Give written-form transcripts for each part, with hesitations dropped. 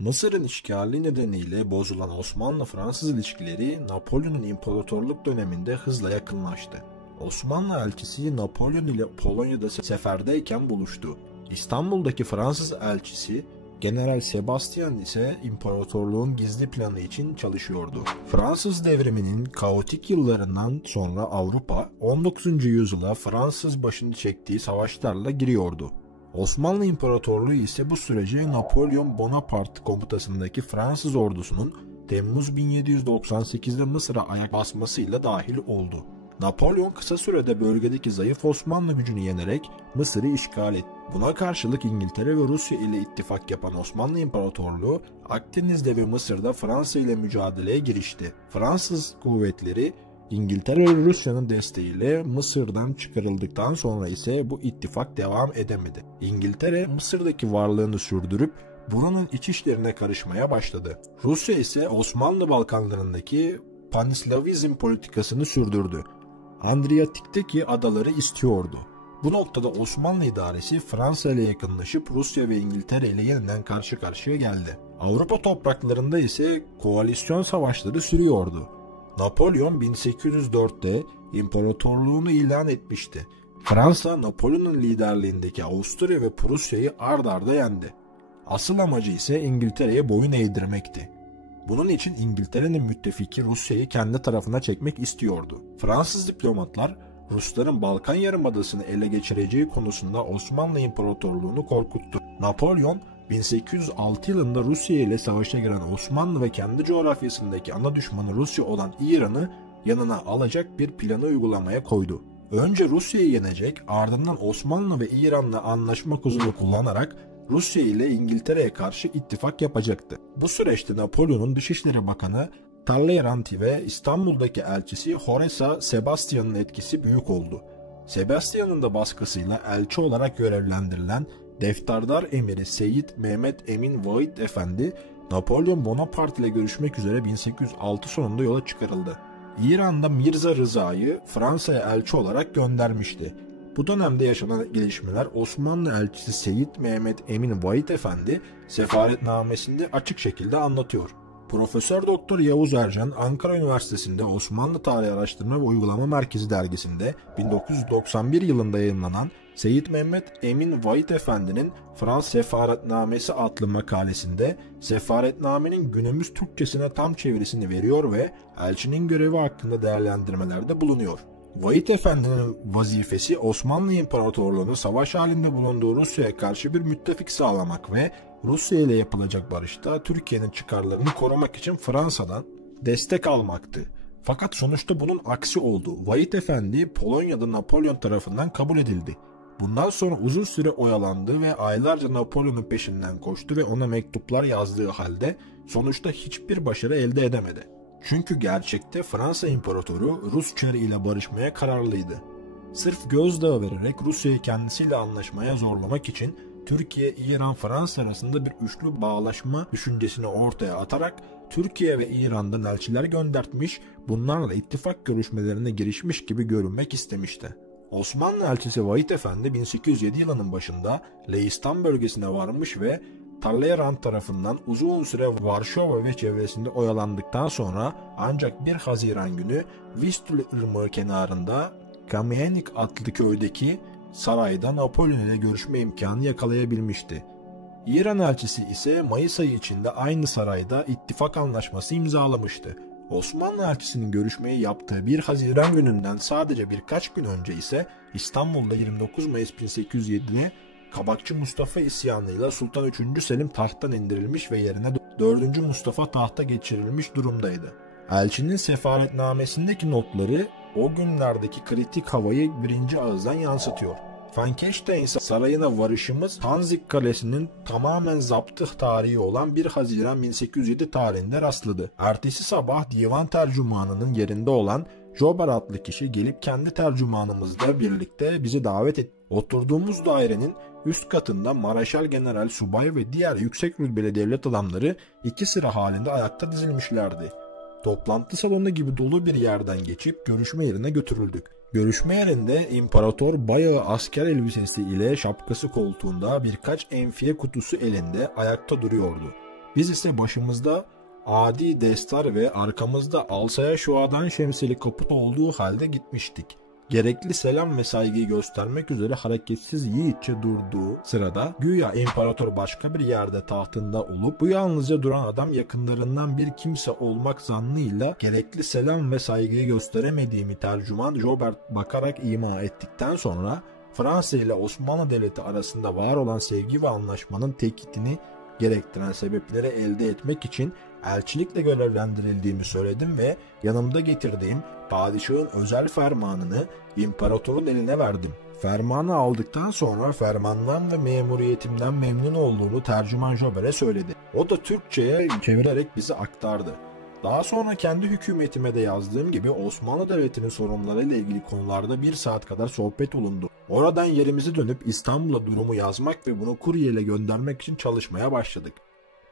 Mısır'ın işgali nedeniyle bozulan Osmanlı-Fransız ilişkileri Napolyon'un imparatorluk döneminde hızla yakınlaştı. Osmanlı elçisi Napolyon ile Polonya'da seferdeyken buluştu. İstanbul'daki Fransız elçisi General Sebastian ise imparatorluğun gizli planı için çalışıyordu. Fransız devriminin kaotik yıllarından sonra Avrupa 19. yüzyıla Fransız başını çektiği savaşlarla giriyordu. Osmanlı İmparatorluğu ise bu sürece Napolyon Bonaparte komutasındaki Fransız ordusunun Temmuz 1798'de Mısır'a ayak basmasıyla dahil oldu. Napolyon kısa sürede bölgedeki zayıf Osmanlı gücünü yenerek Mısır'ı işgal etti. Buna karşılık İngiltere ve Rusya ile ittifak yapan Osmanlı İmparatorluğu Akdeniz'de ve Mısır'da Fransa ile mücadeleye girişti. Fransız kuvvetleri İngiltere ve Rusya'nın desteğiyle Mısır'dan çıkarıldıktan sonra ise bu ittifak devam edemedi. İngiltere Mısır'daki varlığını sürdürüp buranın iç işlerine karışmaya başladı. Rusya ise Osmanlı Balkanlarındaki Panislavizm politikasını sürdürdü. Adriyatik'teki adaları istiyordu. Bu noktada Osmanlı idaresi Fransa ile yakınlaşıp Rusya ve İngiltere ile yeniden karşı karşıya geldi. Avrupa topraklarında ise koalisyon savaşları sürüyordu. Napolyon 1804'te imparatorluğunu ilan etmişti. Fransa, Napolyon'un liderliğindeki Avusturya ve Prusya'yı ard arda yendi. Asıl amacı ise İngiltere'ye boyun eğdirmekti. Bunun için İngiltere'nin müttefiki Rusya'yı kendi tarafına çekmek istiyordu. Fransız diplomatlar Rusların Balkan Yarımadası'nı ele geçireceği konusunda Osmanlı İmparatorluğu'nu korkuttu. Napolyon 1806 yılında Rusya ile savaşa giren Osmanlı ve kendi coğrafyasındaki ana düşmanı Rusya olan İran'ı yanına alacak bir planı uygulamaya koydu. Önce Rusya'yı yenecek, ardından Osmanlı ve İran'la anlaşma kozunu kullanarak Rusya ile İngiltere'ye karşı ittifak yapacaktı. Bu süreçte Napolyon'un Dışişleri Bakanı Talleyrand ve İstanbul'daki elçisi Horesa Sebastian'ın etkisi büyük oldu. Sebastian'ın da baskısıyla elçi olarak görevlendirilen Defterdar Emiri Seyyid Mehmet Emin Vahid Efendi, Napolyon Bonaparte ile görüşmek üzere 1806 sonunda yola çıkarıldı. İran'da Mirza Rıza'yı Fransa'ya elçi olarak göndermişti. Bu dönemde yaşanan gelişmeler Osmanlı elçisi Seyyid Mehmet Emin Vahid Efendi sefaretnamesinde açık şekilde anlatıyor. Profesör Doktor Yavuz Ercan Ankara Üniversitesi'nde Osmanlı Tarihi Araştırma ve Uygulama Merkezi dergisinde 1991 yılında yayınlanan Seyyid Mehmet Emin Vahid Efendi'nin Fransız Sefaretnamesi adlı makalesinde sefaretnamenin günümüz Türkçesine tam çevirisini veriyor ve elçinin görevi hakkında değerlendirmelerde bulunuyor. Vahid Efendi'nin vazifesi Osmanlı İmparatorluğu'nun savaş halinde bulunduğu Rusya'ya karşı bir müttefik sağlamak ve Rusya ile yapılacak barışta Türkiye'nin çıkarlarını korumak için Fransa'dan destek almaktı. Fakat sonuçta bunun aksi oldu. Vahid Efendi Polonya'da Napolyon tarafından kabul edildi. Bundan sonra uzun süre oyalandı ve aylarca Napolyon'un peşinden koştu ve ona mektuplar yazdığı halde sonuçta hiçbir başarı elde edemedi. Çünkü gerçekte Fransa İmparatoru Rus Çarı ile barışmaya kararlıydı. Sırf gözdağı vererek Rusya'yı kendisiyle anlaşmaya zorlamak için Türkiye, İran, Fransa arasında bir üçlü bağlaşma düşüncesini ortaya atarak Türkiye ve İran'dan elçiler göndertmiş, bunlarla ittifak görüşmelerine girişmiş gibi görünmek istemişti. Osmanlı elçisi Vahid Efendi 1807 yılının başında Leistan bölgesine varmış ve Talleyrand tarafından uzun süre Varşova ve çevresinde oyalandıktan sonra ancak 1 Haziran günü Vistula Irmağı kenarında Kamienik adlı köydeki sarayda Napolyon ile görüşme imkanı yakalayabilmişti. İran elçisi ise Mayıs ayı içinde aynı sarayda ittifak anlaşması imzalamıştı. Osmanlı elçisinin görüşmeyi yaptığı 1 Haziran gününden sadece birkaç gün önce ise İstanbul'da 29 Mayıs 1807'de Kabakçı Mustafa isyanıyla Sultan 3. Selim tahttan indirilmiş ve yerine 4. Mustafa tahta geçirilmiş durumdaydı. Elçinin sefaretnamesindeki notları o günlerdeki kritik havayı birinci ağızdan yansıtıyor. Frankenstein sarayına varışımız Tanzik Kalesi'nin tamamen zaptı tarihi olan 1 Haziran 1807 tarihinde rastladı. Ertesi sabah divan tercümanının yerinde olan Jobar adlı kişi gelip kendi tercümanımızla birlikte bizi davet etti. Oturduğumuz dairenin üst katında Maraşal General Subay ve diğer yüksek rütbeli devlet adamları 2 sıra halinde ayakta dizilmişlerdi. Toplantı salonu gibi dolu bir yerden geçip görüşme yerine götürüldük. Görüşme yerinde imparator bayağı asker elbisesi ile şapkası koltuğunda birkaç enfiye kutusu elinde ayakta duruyordu. Biz ise başımızda adi destar ve arkamızda alsaya şuadan şemsiyeli kaput olduğu halde gitmiştik. Gerekli selam ve saygıyı göstermek üzere hareketsiz yiğitçe durduğu sırada güya imparator başka bir yerde tahtında olup bu yalnızca duran adam yakınlarından bir kimse olmak zannıyla gerekli selam ve saygıyı gösteremediğimi tercüman Jobert bakarak ima ettikten sonra Fransa ile Osmanlı Devleti arasında var olan sevgi ve anlaşmanın tekitini gerektiren sebepleri elde etmek için elçilikle görevlendirildiğimi söyledim ve yanımda getirdiğim padişahın özel fermanını imparatorun eline verdim. Fermanı aldıktan sonra fermandan ve memuriyetimden memnun olduğunu tercüman Jobert'e söyledi. O da Türkçe'ye çevirerek bize aktardı. Daha sonra kendi hükümetime de yazdığım gibi Osmanlı Devleti'nin sorunlarıyla ilgili konularda 1 saat kadar sohbet olundu. Oradan yerimize dönüp İstanbul'a durumu yazmak ve bunu kuryeyle göndermek için çalışmaya başladık.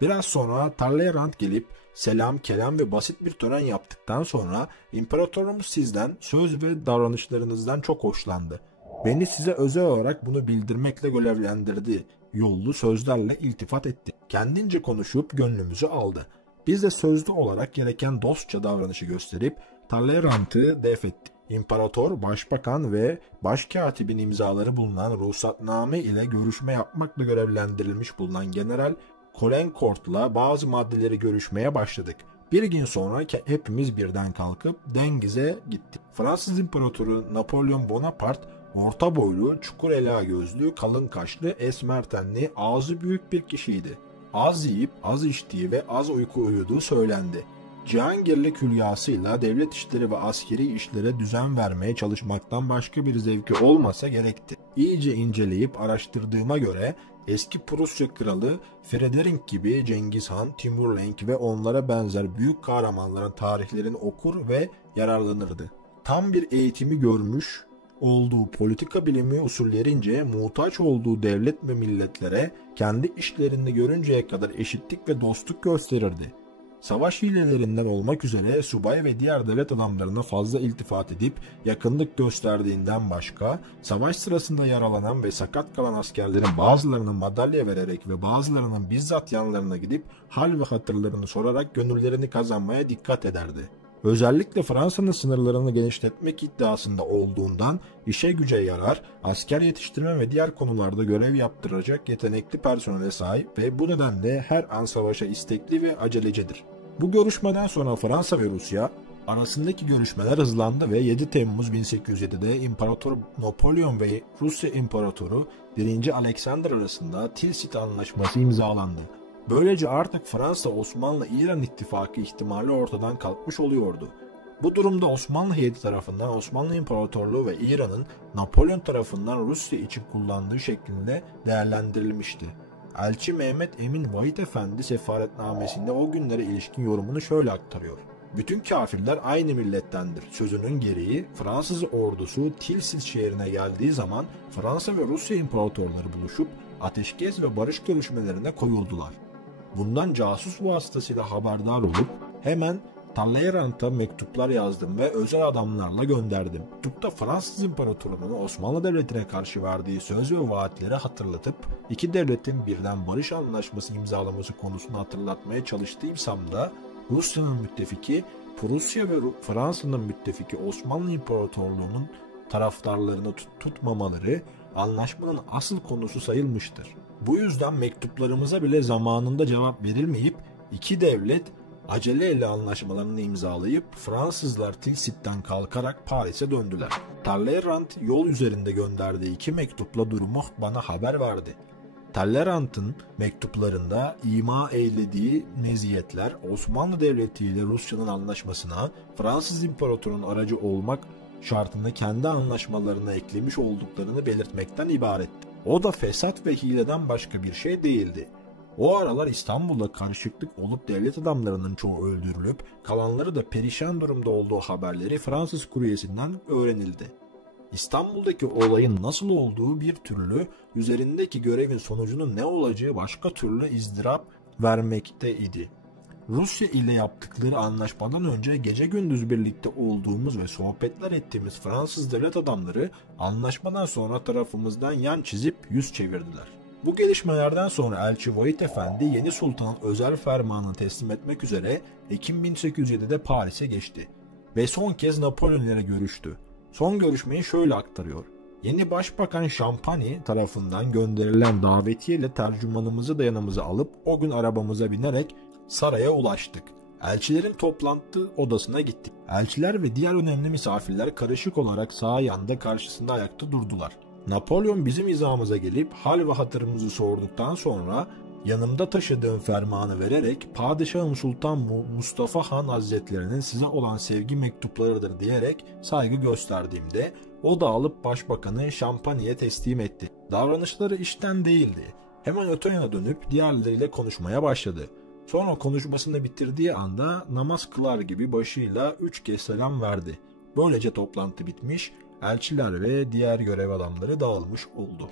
Biraz sonra Talleyrand gelip selam, kelam ve basit bir tören yaptıktan sonra imparatorumuz sizden, söz ve davranışlarınızdan çok hoşlandı. Beni size özel olarak bunu bildirmekle görevlendirdi. Yollu sözlerle iltifat etti. Kendince konuşup gönlümüzü aldı. Biz de sözlü olarak gereken dostça davranışı gösterip Talleyrand'ı def ettik. İmparator, başbakan ve başkatibin imzaları bulunan ruhsatname ile görüşme yapmakla görevlendirilmiş bulunan General Caulaincourt'la bazı maddeleri görüşmeye başladık. Bir gün sonra hepimiz birden kalkıp Dengiz'e gittik. Fransız İmparatoru Napolyon Bonaparte, orta boylu, çukur ela gözlü, kalın kaşlı, esmer tenli, ağzı büyük bir kişiydi. Az yiyip az içtiği ve az uyku uyuduğu söylendi. Cihangirlik hülyasıyla devlet işleri ve askeri işlere düzen vermeye çalışmaktan başka bir zevki olmasa gerekti. İyice inceleyip araştırdığıma göre eski Prusya kralı Frederick gibi Cengiz Han, Timur Lenk ve onlara benzer büyük kahramanların tarihlerini okur ve yararlanırdı. Tam bir eğitimi görmüş olduğu politika bilimi usullerince muhtaç olduğu devlet ve milletlere kendi işlerini görünceye kadar eşitlik ve dostluk gösterirdi. Savaş hilelerinden olmak üzere subay ve diğer devlet adamlarına fazla iltifat edip yakınlık gösterdiğinden başka, savaş sırasında yaralanan ve sakat kalan askerlerin bazılarına madalya vererek ve bazılarının bizzat yanlarına gidip hal ve hatırlarını sorarak gönüllerini kazanmaya dikkat ederdi. Özellikle Fransa'nın sınırlarını genişletmek iddiasında olduğundan işe güce yarar, asker yetiştirme ve diğer konularda görev yaptıracak yetenekli personele sahip ve bu nedenle her an savaşa istekli ve acelecidir. Bu görüşmeden sonra Fransa ve Rusya arasındaki görüşmeler hızlandı ve 7 Temmuz 1807'de İmparator Napolyon ve Rusya İmparatoru 1. Alexander arasında Tilsit Anlaşması imzalandı. Böylece artık Fransa-Osmanlı-İran ittifakı ihtimali ortadan kalkmış oluyordu. Bu durumda Osmanlı heyeti tarafından Osmanlı İmparatorluğu ve İran'ın Napolyon tarafından Rusya için kullandığı şeklinde değerlendirilmişti. Elçi Mehmet Emin Vahit Efendi sefaretnamesinde o günlere ilişkin yorumunu şöyle aktarıyor. Bütün kafirler aynı millettendir. Sözünün gereği Fransız ordusu Tilsit şehrine geldiği zaman Fransa ve Rusya imparatorları buluşup ateşkes ve barış görüşmelerine koyuldular. Bundan casus vasıtasıyla haberdar olup hemen Talleyrand'a mektuplar yazdım ve özel adamlarla gönderdim. Mektupta Fransız İmparatorluğu'nun Osmanlı Devleti'ne karşı verdiği söz ve vaatleri hatırlatıp iki devletin birden barış anlaşması imzalaması konusunu hatırlatmaya çalıştıysam da Rusya'nın müttefiki Prusya ve Fransa'nın müttefiki Osmanlı İmparatorluğu'nun taraftarlarını tutmamaları anlaşmanın asıl konusu sayılmıştır. Bu yüzden mektuplarımıza bile zamanında cevap verilmeyip iki devlet aceleyle anlaşmalarını imzalayıp Fransızlar Tilsit'ten kalkarak Paris'e döndüler. Talleyrand yol üzerinde gönderdiği 2 mektupla durumu bana haber verdi. Talleyrand'ın mektuplarında ima eylediği meziyetler Osmanlı Devleti ile Rusya'nın anlaşmasına Fransız İmparator'un aracı olmak şartını kendi anlaşmalarına eklemiş olduklarını belirtmekten ibaretti. O da fesat ve hileden başka bir şey değildi. O aralar İstanbul'da karışıklık olup devlet adamlarının çoğu öldürülüp kalanları da perişan durumda olduğu haberleri Fransız kuryesinden öğrenildi. İstanbul'daki olayın nasıl olduğu bir türlü, üzerindeki görevin sonucunun ne olacağı başka türlü izdırap vermekteydi. Rusya ile yaptıkları anlaşmadan önce gece gündüz birlikte olduğumuz ve sohbetler ettiğimiz Fransız devlet adamları anlaşmadan sonra tarafımızdan yan çizip yüz çevirdiler. Bu gelişmelerden sonra Elçi Vahit Efendi yeni sultanın özel fermanını teslim etmek üzere Ekim 1807'de Paris'e geçti ve son kez Napolyon ile görüştü. Son görüşmeyi şöyle aktarıyor. Yeni Başbakan Champagny tarafından gönderilen davetiye ile tercümanımızı da yanımıza alıp o gün arabamıza binerek saraya ulaştık. Elçilerin toplantı odasına gittik. Elçiler ve diğer önemli misafirler karışık olarak sağ yanda karşısında ayakta durdular. Napolyon bizim hizamıza gelip hal ve hatırımızı sorduktan sonra yanımda taşıdığım fermanı vererek Padişahım Sultan Mustafa Han Hazretlerinin size olan sevgi mektuplarıdır diyerek saygı gösterdiğimde o da alıp başbakanı Champagny'e teslim etti. Davranışları işten değildi. Hemen öte yana dönüp diğerleriyle konuşmaya başladı. Sonra konuşmasını bitirdiği anda namaz kılar gibi başıyla 3 kez selam verdi. Böylece toplantı bitmiş, elçiler ve diğer görev adamları dağılmış oldu.